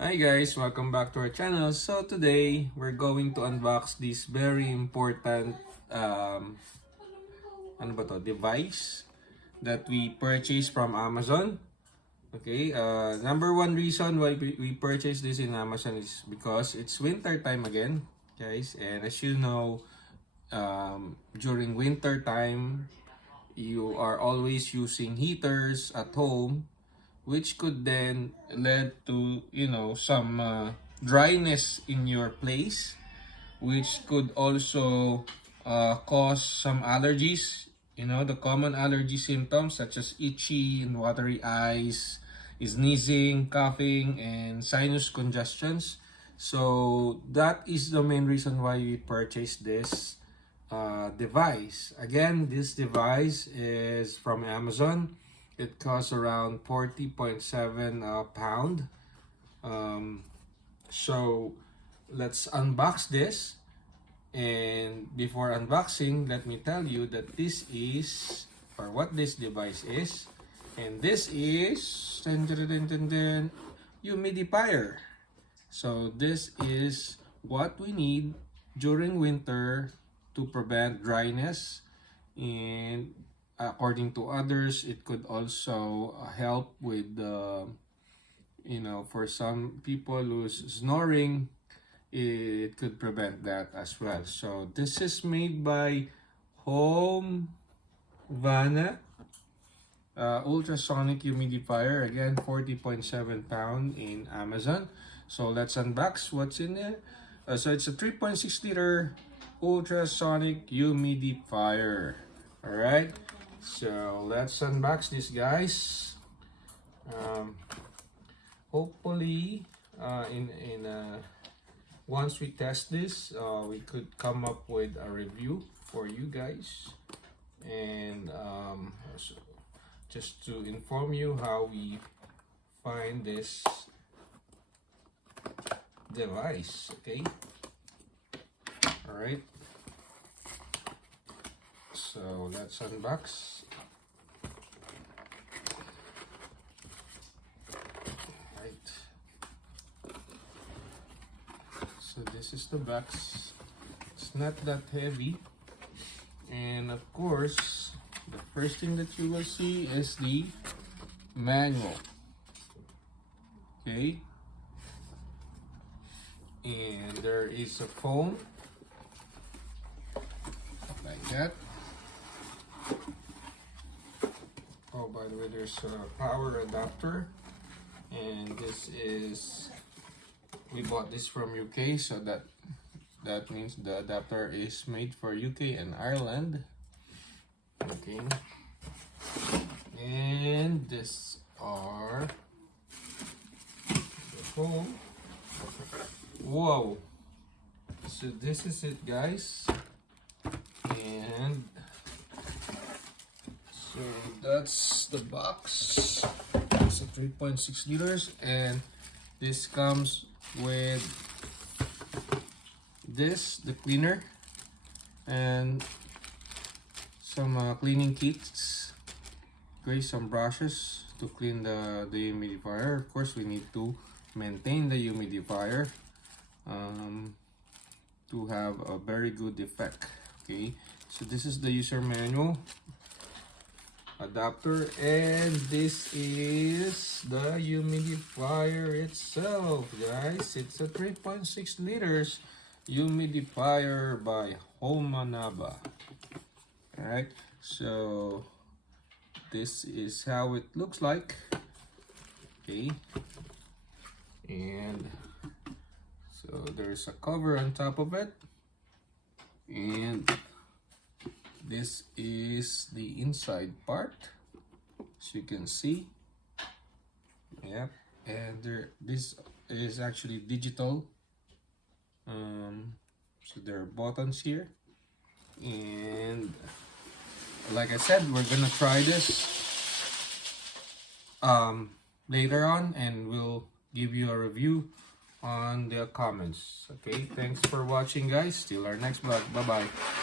Hi guys, welcome back to our channel. So today we're going to unbox this very important device that we purchased from Amazon. Okay, number one reason why we purchased this in Amazon is because it's winter time again, guys. And as you know, during winter time, you are always using heaters at home, which could then lead to some dryness in your place, which could also cause some allergies. The common allergy symptoms such as itchy and watery eyes, sneezing, coughing, and sinus congestions. So that is the main reason why we purchased this device. Again, this device is from Amazon. It costs around 40.7 pound. So let's unbox this. And before unboxing, let me tell you that this is, or what this device is. And this is humidifier. So this is what we need during winter to prevent dryness, and according to others, it could also help with for some people who's snoring, it could prevent that as well. So this is made by Homvana, ultrasonic humidifier. Again, 40.7 pound in Amazon. So let's unbox what's in there. So it's a 3.6 liter ultrasonic humidifier. All right. So let's unbox this, guys. Hopefully, once we test this, we could come up with a review for you guys, and just to inform you how we find this device. Okay. All right. So let's unbox. Right. So this is the box. It's not that heavy. And of course, the first thing that you will see is the manual. Okay. And there is a phone like that. Oh, by the way, there's a power adapter, and this is, we bought this from UK, so that means the adapter is made for UK and Ireland. Okay, and this are the phone. Whoa! So this is it, guys, and so that's the box. It's a 3.6 liters, and this comes with the cleaner, and some cleaning kits. Okay, some brushes to clean the humidifier. Of course, we need to maintain the humidifier to have a very good effect. Okay, so this is the user manual, adapter, and this is the humidifier itself, guys. It's a 3.6 liters humidifier by Homvana. Alright, so this is how it looks like. Okay, and so there's a cover on top of it, and this is the inside part, as you can see. Yep, and this is actually digital. So there are buttons here, and like I said, we're gonna try this later on, and we'll give you a review on the comments. Okay, thanks for watching, guys. Till our next vlog. Bye bye.